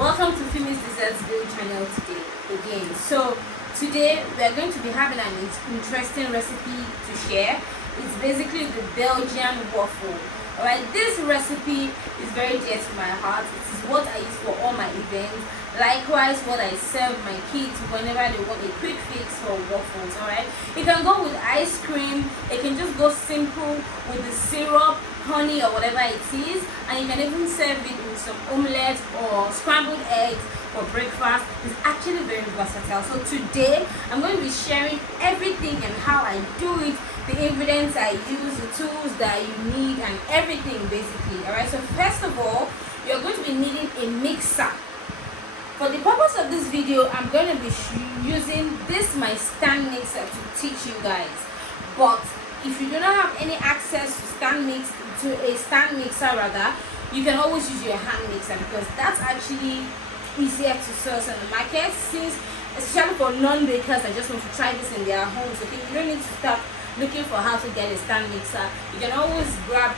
Welcome to Femi's Desserts Build channel today again. So today we are going to be having an interesting recipe to share. It's basically the Belgian waffle. Alright, this recipe is very dear to my heart. It is what I use for all my events. Likewise, what I serve my kids whenever they want a quick fix for waffles. Alright, it can go with ice cream. It can just go simple with the syrup, honey, or whatever it is, and you can even serve it with some omelette or scrambled eggs for breakfast. It's actually very versatile. So today I'm going to be sharing everything and how I do it, the ingredients I use, the tools that you need, and everything basically. Alright, so first of all, you're going to be needing a mixer. For the purpose of this video, I'm going to be using this my stand mixer to teach you guys. But if you do not have any access to a stand mixer rather, you can always use your hand mixer, because that's actually easier to source on the market, since especially for non-bakers that just want to try this in their homes. Okay, you don't need to start looking for how to get a stand mixer. You can always grab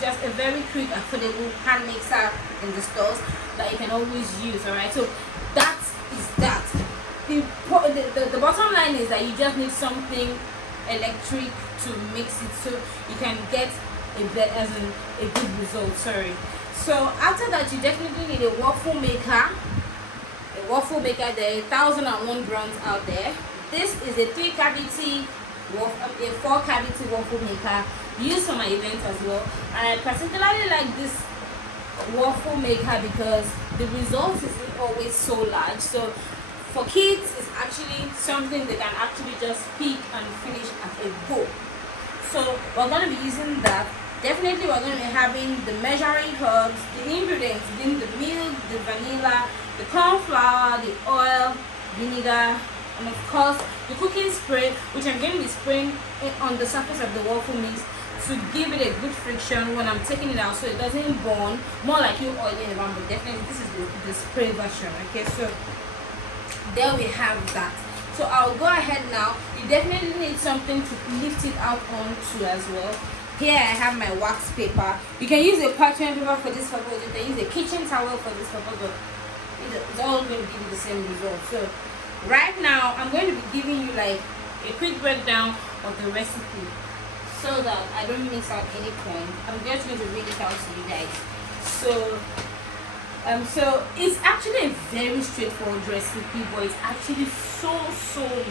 just a very quick affordable hand mixer in the stores that you can always use. All right, so that is that. The bottom line is that you just need something electric to mix it so you can get a good result. So after that, you definitely need a waffle maker. There are 1001 brands out there. This is a 4-cavity waffle maker used for my events as well, and I particularly like this waffle maker because the result isn't always so large. So for kids, it's actually something they can actually just pick and finish at a go. So we're going to be using that. Definitely we're going to be having the measuring herbs, the ingredients being the milk, the vanilla, the corn flour, the oil, vinegar, and of course the cooking spray, which I'm going to be spraying on the surface of the waffle mix to give it a good friction when I'm taking it out so it doesn't burn, more like you oiling it around. But definitely this is the spray version. Okay, so there we have that. So I'll go ahead now. You definitely need something to lift it out onto as well. Here I have my wax paper. You can use a parchment paper for this purpose. You can use a kitchen towel for this purpose, but it's all going to give you the same result. So right now I'm going to be giving you like a quick breakdown of the recipe so that I don't miss out any point. I'm just going to read it out to you guys. So it's actually a very straightforward recipe, but it's actually so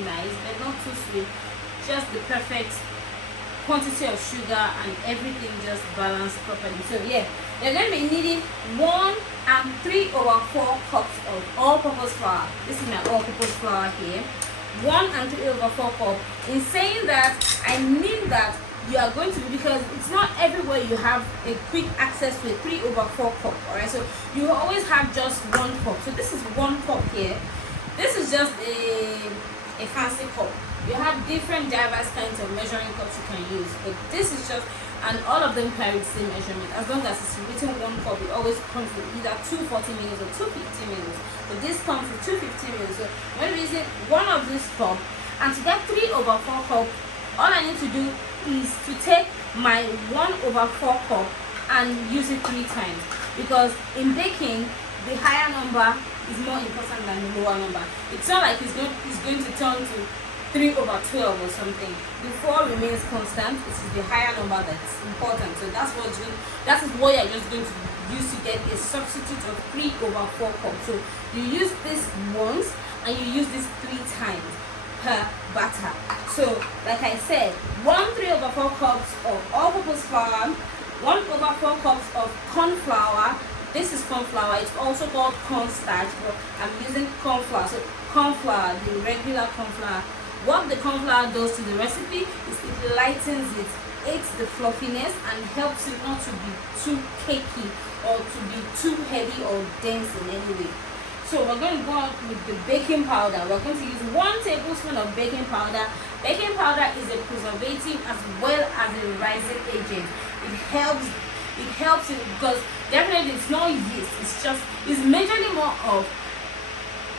nice. They're not too sweet, just the perfect quantity of sugar and everything just balanced properly. So yeah, you're going to be needing 1 3/4 cups of all-purpose flour. This is my all-purpose flour here. 1 3/4 cup. In saying that, I mean that you are going to, because it's not everywhere you have a quick access to a 3/4 cup. All right, so you always have just 1 cup. So this is 1 cup here. This is just a fancy cup. You have different diverse kinds of measuring cups you can use, but this is just, and all of them carry the same measurement. As long as it's written 1 cup, it always comes with either 240 ml or 250 ml. So this comes with 250 ml. So I'm going to be using 1 of this cup, and to get 3/4 cup, all I need to do is to take my 1/4 cup and use it 3 times, because in baking the higher number is more important than the lower number. It's not like it's going to turn to 3/12 or something. The 4 remains constant. It is the higher number that's important. So that is what you're just going to use to get a substitute of 3/4 cup. So you use this once and you use this 3 times per batter. So like I said, 1 3/4 cups of all-purpose flour, 1/4 cups of corn flour. This is corn flour. It's also called cornstarch, but I'm using corn flour. So corn flour, the regular corn flour. What the corn flour does to the recipe is it lightens it, aids the fluffiness, and helps it not to be too cakey or to be too heavy or dense in any way. So we're going to go out with the baking powder. We're going to use 1 tablespoon of baking powder. Baking powder is a preservative as well as a rising agent. It helps it because definitely it's not yeast. It's majorly more of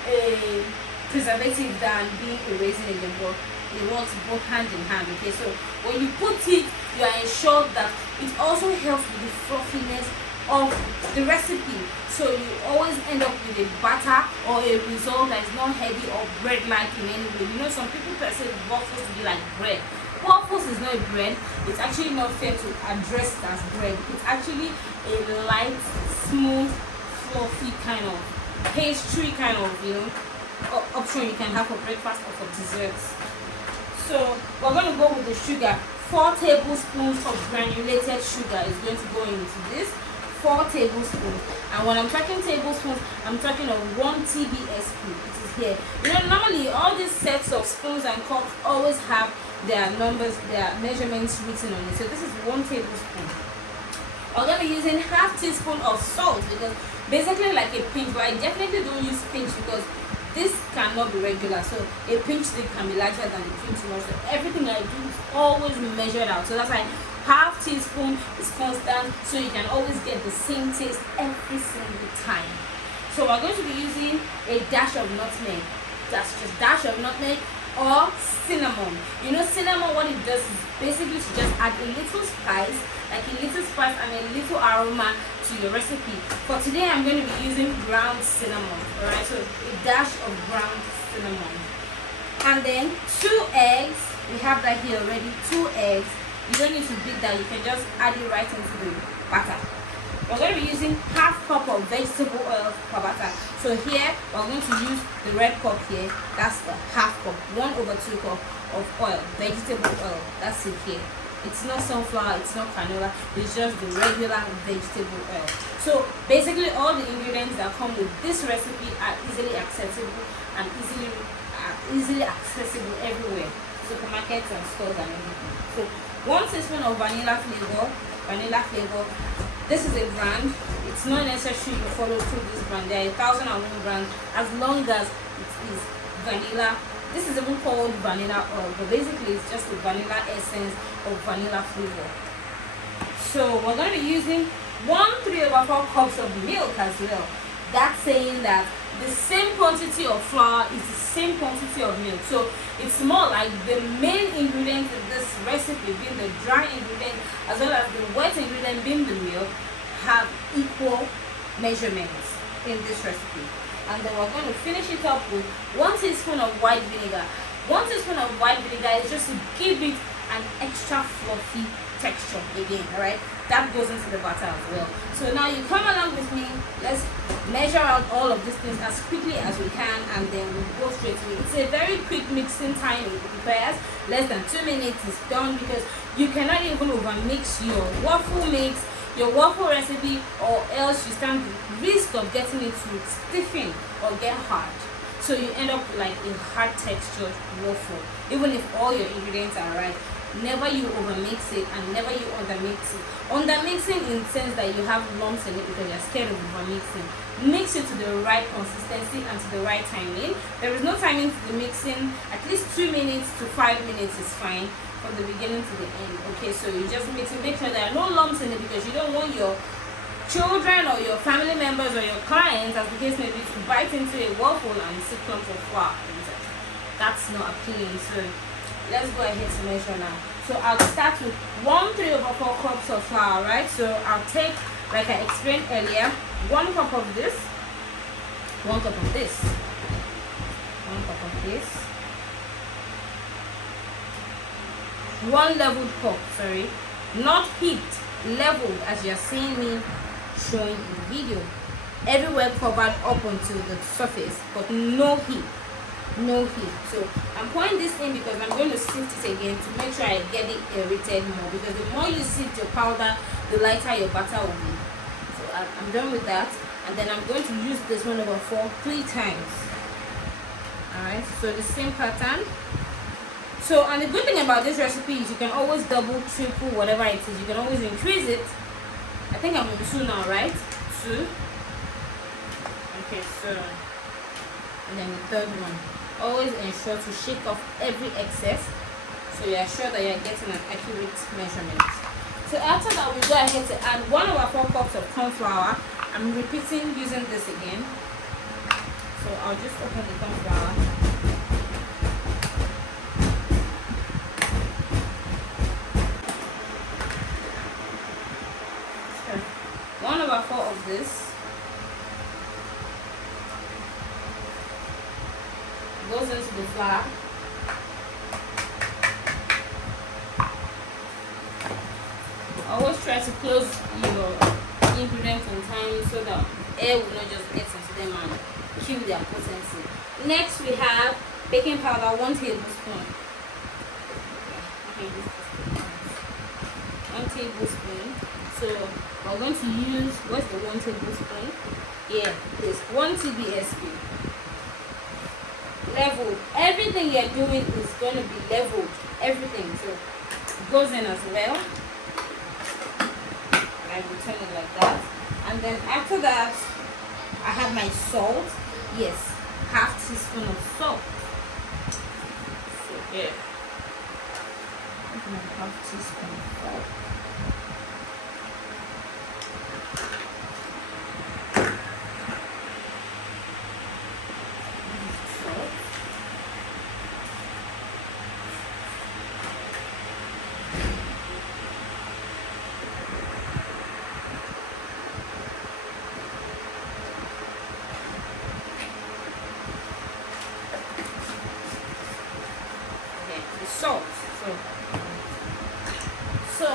a preservative than being a raising agent, but it works both hand in hand. Okay, so when you put it, you are ensured that it also helps with the fluffiness of the recipe. So you always end up with a batter or a result that is not heavy or bread-like in any way. You know, some people perceive waffles to be like bread. Waffles is not bread. It's actually not fair to address it as bread. It's actually a light, smooth, fluffy kind of pastry kind of, you know, option you can have for breakfast or for desserts. So we're going to go with the sugar. 4 tablespoons of granulated sugar is going to go into this. 4 tablespoons. And when I'm talking tablespoons, I'm talking of 1 TBSP. It is here. You know, normally all these sets of spoons and cups always have their numbers, their measurements written on it. So this is 1 tablespoon. I'm going to be using half teaspoon of salt, because basically like a pinch, but I definitely don't use pinch because this cannot be regular. So a pinch stick can be larger than a pinch more. So everything I do is always measured out. So that's why half teaspoon is constant, so you can always get the same taste every single time. So we're going to be using a dash of nutmeg. That's just dash of nutmeg or cinnamon. You know, cinnamon, what it does is basically to just add a little spice, like a little spice and a little aroma to your recipe. For today, I'm going to be using ground cinnamon. Alright, so a dash of ground cinnamon. And then 2 eggs. We have that here already. 2 eggs. You don't need to beat that. You can just add it right into the batter. We're going to be using half cup of vegetable oil for batter. So here we're going to use the red cup here. That's the half cup. 1/2 cup of oil, vegetable oil. That's it here. It's not sunflower, it's not canola, it's just the regular vegetable oil. So basically all the ingredients that come with this recipe are easily accessible and easily accessible everywhere, supermarkets and stores and everything. So 1 teaspoon of vanilla flavor. This is a brand. It's not necessary to follow through this brand. There are 1,001 brands. As long as it is vanilla, this is even called vanilla oil, but basically it's just the vanilla essence of vanilla flavor. So we're going to be using 1/3/4 cups of milk as well. That's saying that the same quantity of flour is the same quantity of milk. So it's more like the main ingredient in this recipe being the dry ingredient as well as the wet ingredient being the milk have equal measurements in this recipe. And then we're going to finish it up with 1 teaspoon of white vinegar. 1 teaspoon of white vinegar is just to give it an extra fluffy texture again. Alright, that goes into the batter as well. So now you come along with me. Let's measure out all of these things as quickly as we can, and then we'll go straight to it. It's a very quick mixing time. It requires less than 2 minutes. It's done, because you cannot even overmix your waffle mix, your waffle recipe, or else you stand the risk of getting it to stiffen or get hard. So you end up with like a hard textured waffle, even if all your ingredients are right. Never you overmix it and never you undermix it. Undermixing in the sense that you have lumps in it because you're scared of overmixing. Mix it to the right consistency and to the right timing. There is no timing for the mixing. At least 2 minutes to 5 minutes is fine from the beginning to the end. Okay, so you just mix it. Make sure there are no lumps in it, because you don't want your children or your family members or your clients, as the case may be, to bite into a waffle and see clumps of flour. That's not appealing. So let's go ahead to measure now. So I'll start with 1/3/4 cups of flour, right? So I'll take, like I explained earlier, 1 cup of this, 1 cup of this, 1 cup of this, 1 leveled cup, sorry, not heaped, leveled as you're seeing me showing in the video. Everywhere covered up onto the surface, but no heat. No heat. So I'm pouring this in because I'm going to sift it again to make sure I get it aerated more, because the more you sift your powder, the lighter your batter will be. So I'm done with that, and then I'm going to use this 1/4 3 times. Alright, so the same pattern. So, and the good thing about this recipe is you can always double, triple, whatever it is. You can always increase it. I think I'm on 2 now, right? 2. Okay, so, and then the third one. Always ensure to shake off every excess, so you are sure that you are getting an accurate measurement. So after that, we go ahead to add 1/4 cups of corn flour. I'm repeating using this again. So I'll just open the corn flour. So 1/4 goes into the flour. Always try to close your ingredients on time so that air will not just get into them and kill their potency. Next we have baking powder, 1 tablespoon. 1 tablespoon. So we're going to use, what's the 1 tablespoon? Yeah, this 1 TBSP. Level. Everything you're doing is going to be leveled. Everything. So it goes in as well. I will turn it like that. And then after that, I have my salt. Yes, half teaspoon of salt. So here, half teaspoon of salt. Salt. So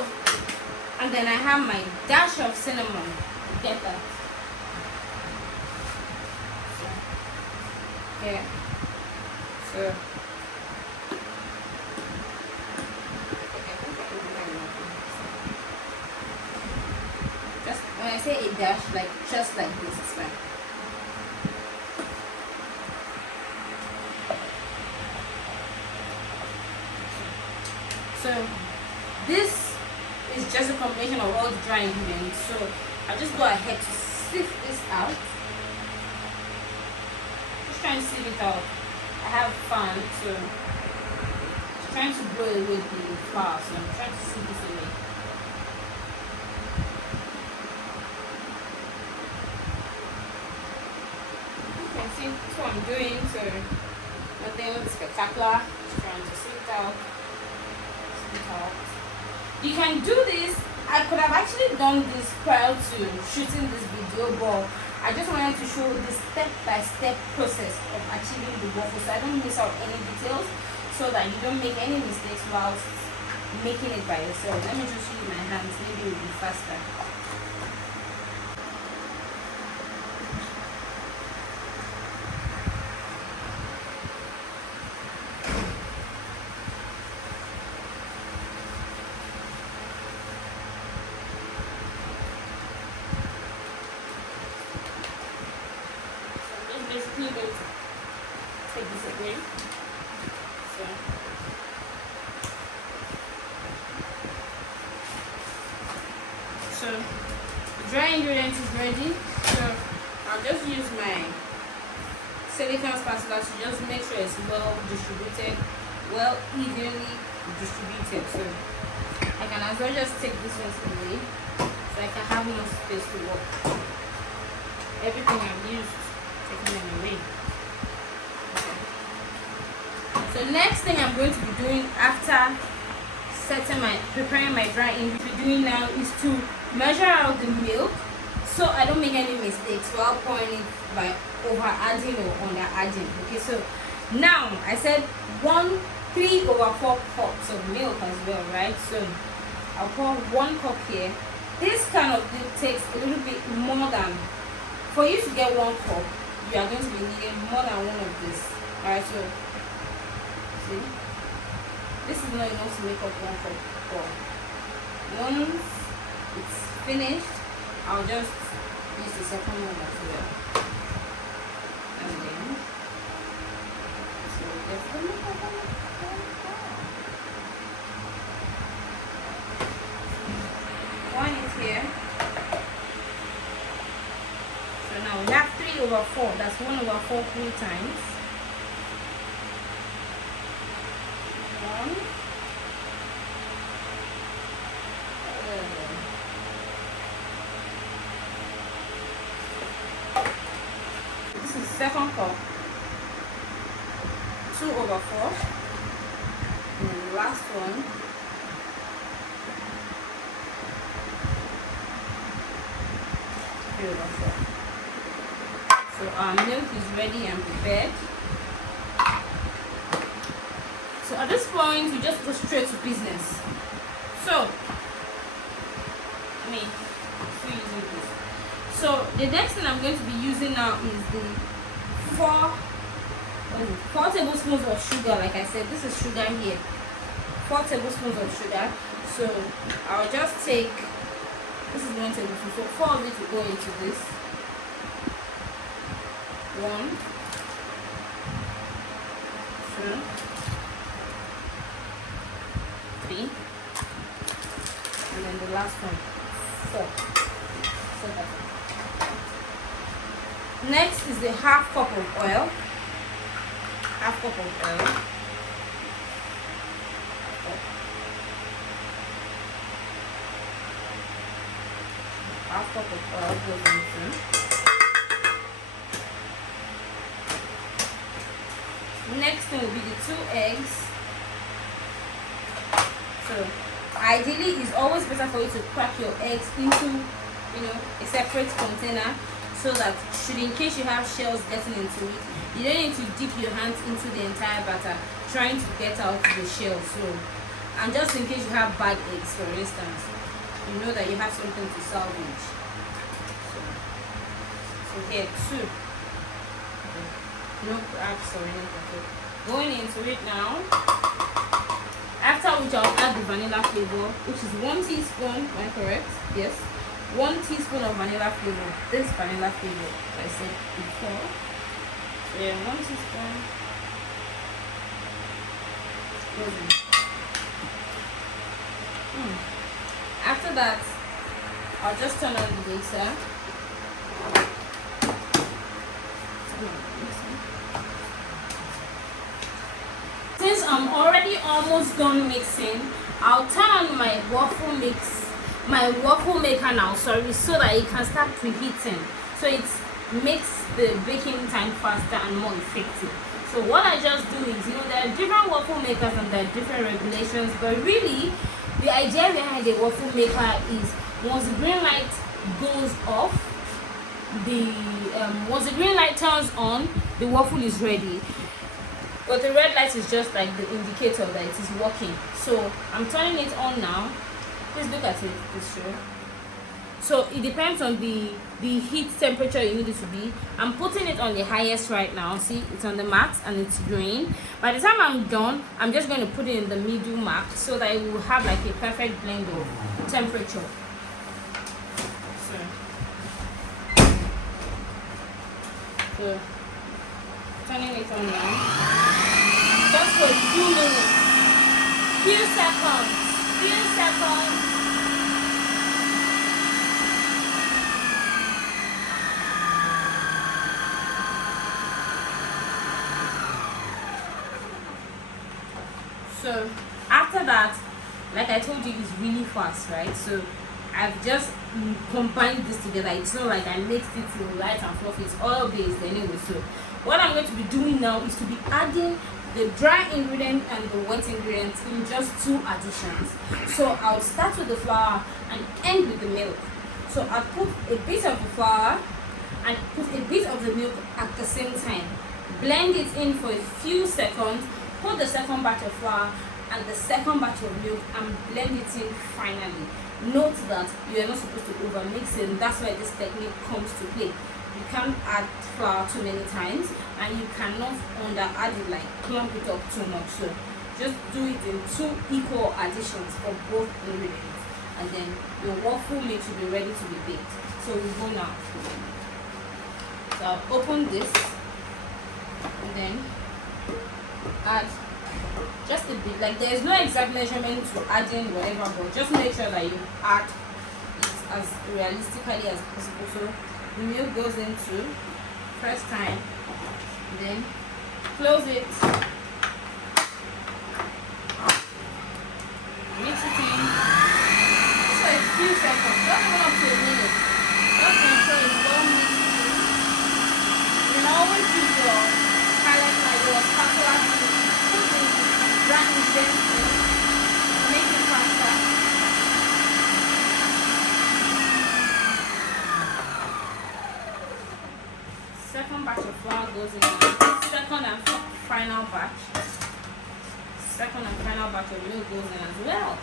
and then I have my dash of cinnamon. Get that? Yeah. So just when I say a dash, like just like this is fine. So this is just a combination of all the dry ingredients. So I'll just go ahead to sift this out. Just trying to sieve it out. I have fan, so just trying to blow away the flour. So I'm trying to sieve this away. You can see that's what I'm doing. So nothing spectacular. Just trying to sieve it out. You can do this. I could have actually done this prior to shooting this video, but I just wanted to show the step-by-step process of achieving the waffle, so I don't miss out any details, so that you don't make any mistakes while making it by yourself. Let me just use my hands, maybe it will be faster. Basically going to take this away. So the dry ingredients is ready. So I'll just use my silicone spatula to just make sure it's well distributed, well evenly distributed. So I can as well just take this one away so I can have more space to work. Everything I've used, taking them away. Okay. So next thing I'm going to be doing after preparing my dry ingredients doing now is to measure out the milk so I don't make any mistakes while pouring it by over adding or under adding. Okay, so now I said 3/4 cups of milk as well, right? So I'll pour 1 cup here. This kind of thing takes a little bit more than, for you to get 1 cup, you are going to be needing more than 1 of this. Alright, so see, this is not enough to make up 1 cup. But once it's finished, I'll just use the second one as well. And then, so definitely one is here. So now we have 3/4. That's 1/4 3 times. 1. This is second cup. 2/4. And then the last one. So our milk is ready and prepared. So at this point, you just go straight to business. So, So the next thing I'm going to be using now is the 4 tablespoons of sugar. Like I said, this is sugar here. 4 tablespoons of sugar. So I'll just take, this is 1 tablespoon. So 4 of it will go into this. 1, 2, 3, and then the last one, 4. So that's it. Next is the half cup of oil. Half cup of oil. Half cup of oil goes into. Next thing will be the 2 eggs. So ideally, it's always better for you to crack your eggs into, a separate container, so that should in case you have shells getting into it, you don't need to dip your hands into the entire batter trying to get out the shell. So, and just in case you have bad eggs, for instance, you know that you have something to salvage. So here 2. No cracks or anything. Going into it now. After which I'll add the vanilla flavor, which is 1 teaspoon. Am I correct? Yes. 1 teaspoon of vanilla flavor. This vanilla flavor, as I said before. So yeah, 1 teaspoon. After that, I'll just turn on the mixer. Since I'm already almost done mixing, I'll turn on my waffle maker now, so that it can start preheating. So it makes the baking time faster and more effective. So what I just do is, there are different waffle makers and there are different regulations, but really the idea behind the waffle maker is once the green light goes off, once the green light turns on, the waffle is ready. But the red light is just like the indicator that it is working. So I'm turning it on now. Please look at it, this show. So it depends on the heat temperature you need it to be. I'm putting it on the highest right now. See, it's on the max and it's green. By the time I'm done, I'm just going to put it in the middle max so that it will have like a perfect blend of temperature. So turning it on now. Just for a few minutes. Few seconds. So after that, like I told you, it's really fast, right? So I've just combined this together. It's not like I mixed it to light and fluffy. It's oil based anyway. So what I'm going to be doing now is to be adding the dry ingredient and the wet ingredients in just 2 additions. So I'll start with the flour and end with the milk. So I'll put a bit of the flour and put a bit of the milk at the same time. Blend it in for a few seconds. Put the second batch of flour and the second batch of milk and blend it in finally. Note that you are not supposed to over mix it. That's why this technique comes to play. You can't add flour too many times and you cannot under add it, like clump it up too much. So just do it in 2 equal additions for both ingredients, and then your waffle mix will be ready to be baked. So we go now. So I'll open this and then add just a bit. Like there is no exact measurement to add in whatever, but just make sure that you add it as realistically as possible. So the milk goes into first time, then close it, mix it in just for a few seconds, not even up to a minute. Just ensure it's well mixed in. You can always use your palette like your spatula to put the dry ingredients in, make it faster. Second batch of flour goes in, second and final batch. second and final batch of milk goes in as well.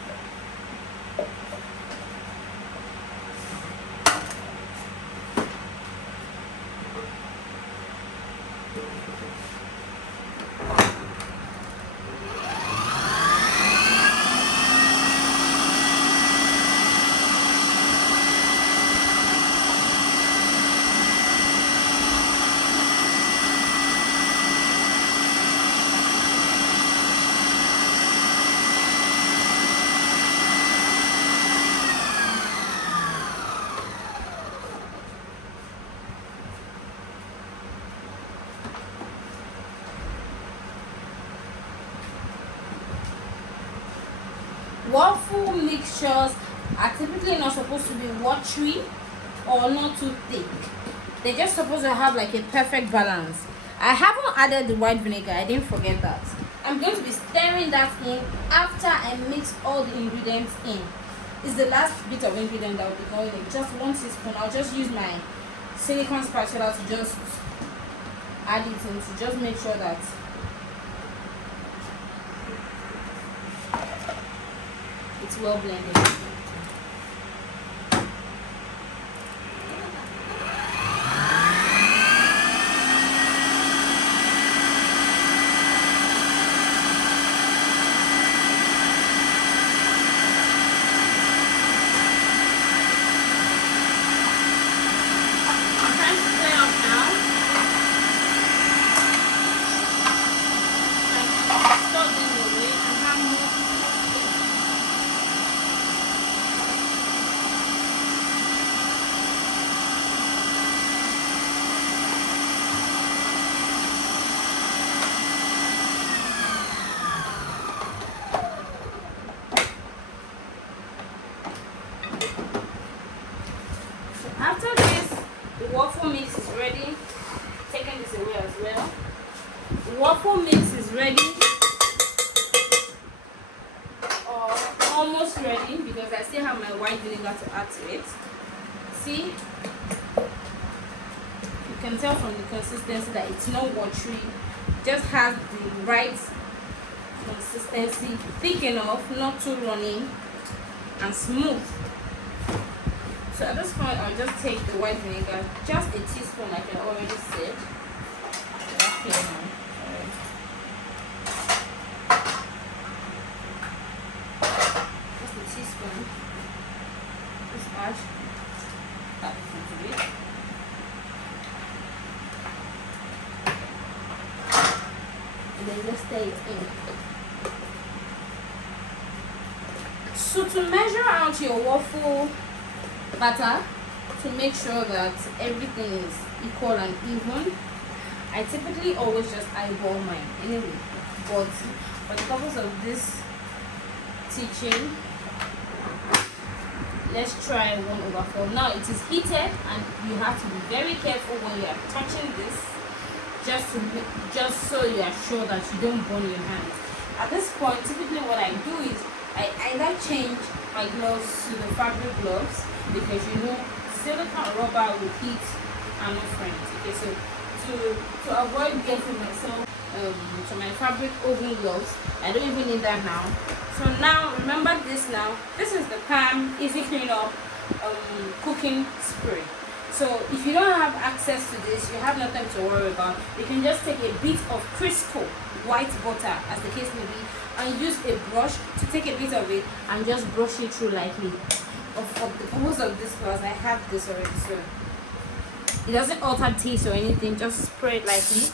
Waffle mixtures are typically not supposed to be watery or not too thick. They're just supposed to have like a perfect balance. I haven't added the white vinegar, I didn't forget that. I'm going to be stirring that in after I mix all the ingredients in. It's the last bit of ingredient that will be going in. Just 1 teaspoon. I'll just use my silicone spatula to just add it in to just make sure that it's well blended. After this, the waffle mix is ready. Taking this away as well. The waffle mix is ready, or almost ready, because I still have my white vinegar to add to it. See, you can tell from the consistency that it's not watery. It just has the right consistency, thick enough, not too runny, and smooth. So at this point, I'll just take the white vinegar, just a teaspoon, like I already said. Okay, now. Just a teaspoon. Just add that into it. And then just stir it in. So to measure out your waffle batter, to make sure that everything is equal and even, I typically always just eyeball mine anyway, but for the purpose of this teaching, let's try 1/4. Now it is heated and you have to be very careful when you are touching this, just so you are sure that you don't burn your hands. At this point, typically what I do is I either change my gloves to the fabric gloves, because you know silicone rubber will heat and not friends. Okay, so to avoid getting myself to my fabric oven gloves, I don't even need that now. So now remember this. Now this is the Palm Easy Clean Up cooking spray. So if you don't have access to this, you have nothing to worry about. You can just take a bit of Crisco white butter, as the case may be, and use a brush to take a bit of it and just brush it through lightly. For the purpose of this class, I have this already, so it doesn't alter taste or anything. Just spray it lightly.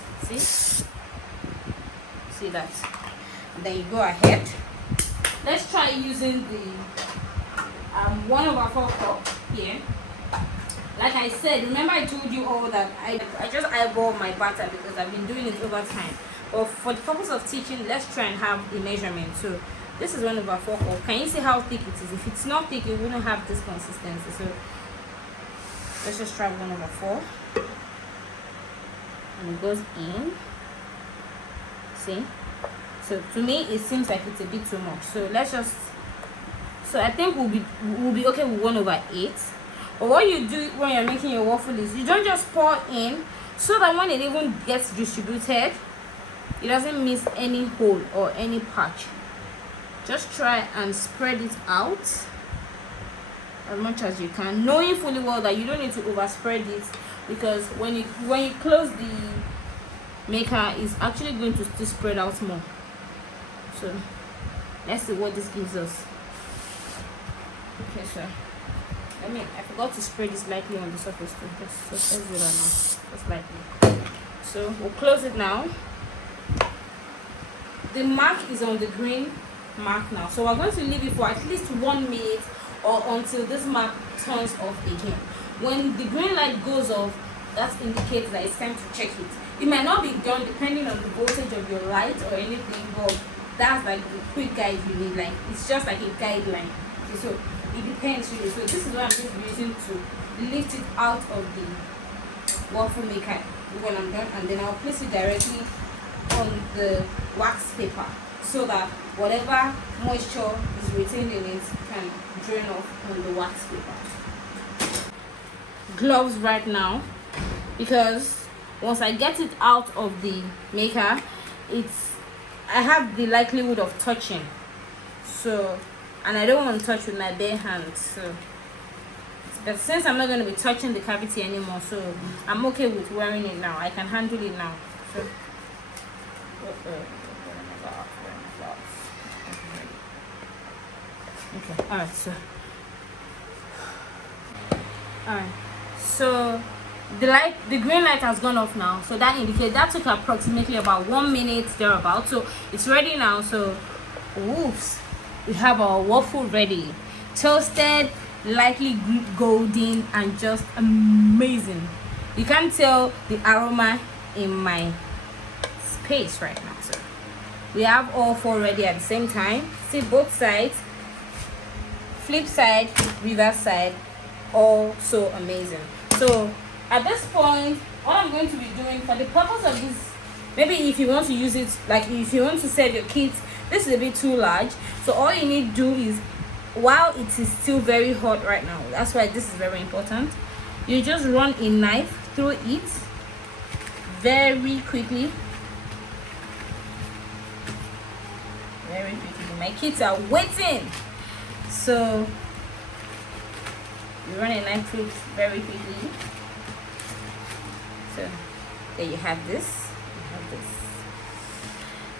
See that? And then you go ahead. Let's try using the 1/4 cup here. Like I said, remember I told you all that I just eyeball my batter because I've been doing it over time. But for the purpose of teaching, let's try and have the measurement. So this is 1/4 cup. Can you see how thick it is? If it's not thick, it wouldn't have this consistency. So let's just try 1/4. And it goes in. See? So to me, it seems like it's a bit too much. So let's just. So I think we'll be okay with 1/8. But what you do when you're making your waffle is you don't just pour in, so that when it even gets distributed, it doesn't miss any hole or any patch. Just try and spread it out as much as you can, knowing fully well that you don't need to overspread it, because when you close the maker, it's actually going to still spread out more. So let's see what this gives us. Okay, so I forgot to spread this lightly on the surface too. Let's do that now. Just lightly. So we'll close it now. The mark is on the green mark now, so we're going to leave it for at least 1 minute or until this mark turns off again. When the green light goes off, that indicates that it's time to check it. It might not be done depending on the voltage of your light or anything, but that's like the quick guide you need. Like, it's just like a guideline. Okay, so it depends really. So this is what I'm going to be using to lift it out of the waffle maker when I'm done, and then I'll place it directly on the wax paper so that whatever moisture is retained in it can drain off on the wax paper. Gloves right now, because once I get it out of the maker, I have the likelihood of touching, so, and I don't want to touch with my bare hands, so, but since I'm not going to be touching the cavity anymore, so I'm okay with wearing it now. I can handle it now. So okay, alright, so the green light has gone off now, so that indicates that took approximately about 1 minute thereabout. So it's ready now. So oops, we have our waffle ready, toasted, lightly golden, and just amazing. You can tell the aroma in my space right now. So we have all 4 ready at the same time. See both sides, flip side, reverse side, all so amazing. So at this point, what I'm going to be doing for the purpose of this, maybe if you want to use it, like if you want to serve your kids, this is a bit too large. So all you need to do is, while it is still very hot right now, that's why this is very important, you just run a knife through it very quickly. Very quickly. My kids are waiting. So you run a knife through it very quickly. So there you have this.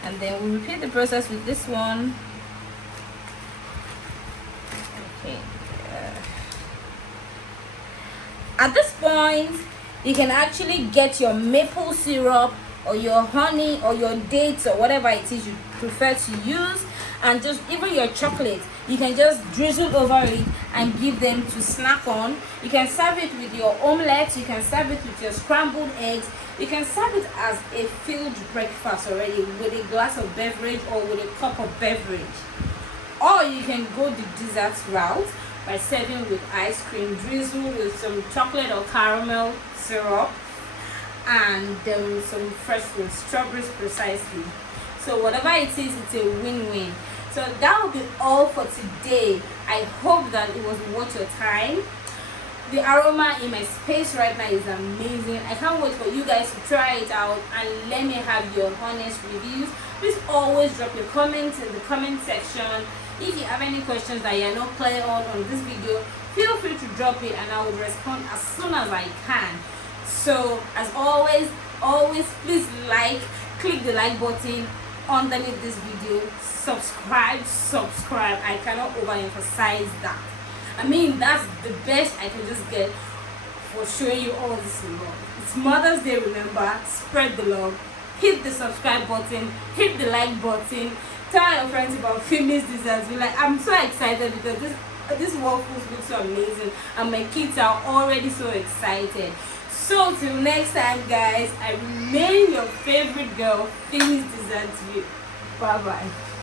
And then we'll repeat the process with this one. Okay. At this point, you can actually get your maple syrup or your honey or your dates or whatever it is you prefer to use, and just even your chocolate, you can just drizzle over it and give them to snack on. You can serve it with your omelette, you can serve it with your scrambled eggs, you can serve it as a filled breakfast already with a glass of beverage or with a cup of beverage. Or you can go the dessert route by serving with ice cream drizzled with some chocolate or caramel syrup, and some fresh fruit, strawberries precisely. So whatever it is, it's a win-win. So that will be all for today. I hope that it was worth your time. The aroma in my space right now is amazing. I can't wait for you guys to try it out and let me have your honest reviews. Please always drop your comments in the comment section. If you have any questions that you're not clear on this video, feel free to drop it and I will respond as soon as I can. So as always, please click the like button underneath this video. Subscribe. I cannot overemphasize that. I mean, that's the best I can just get for showing you all this love. It's Mother's Day, remember. Spread the love. Hit the subscribe button, hit the like button, tell your friends about Femi's Desserts. I'm so excited because this waffles look so amazing and my kids are already so excited. So till next time, guys, I remain your favorite girl, Femi's Desserts. Bye bye.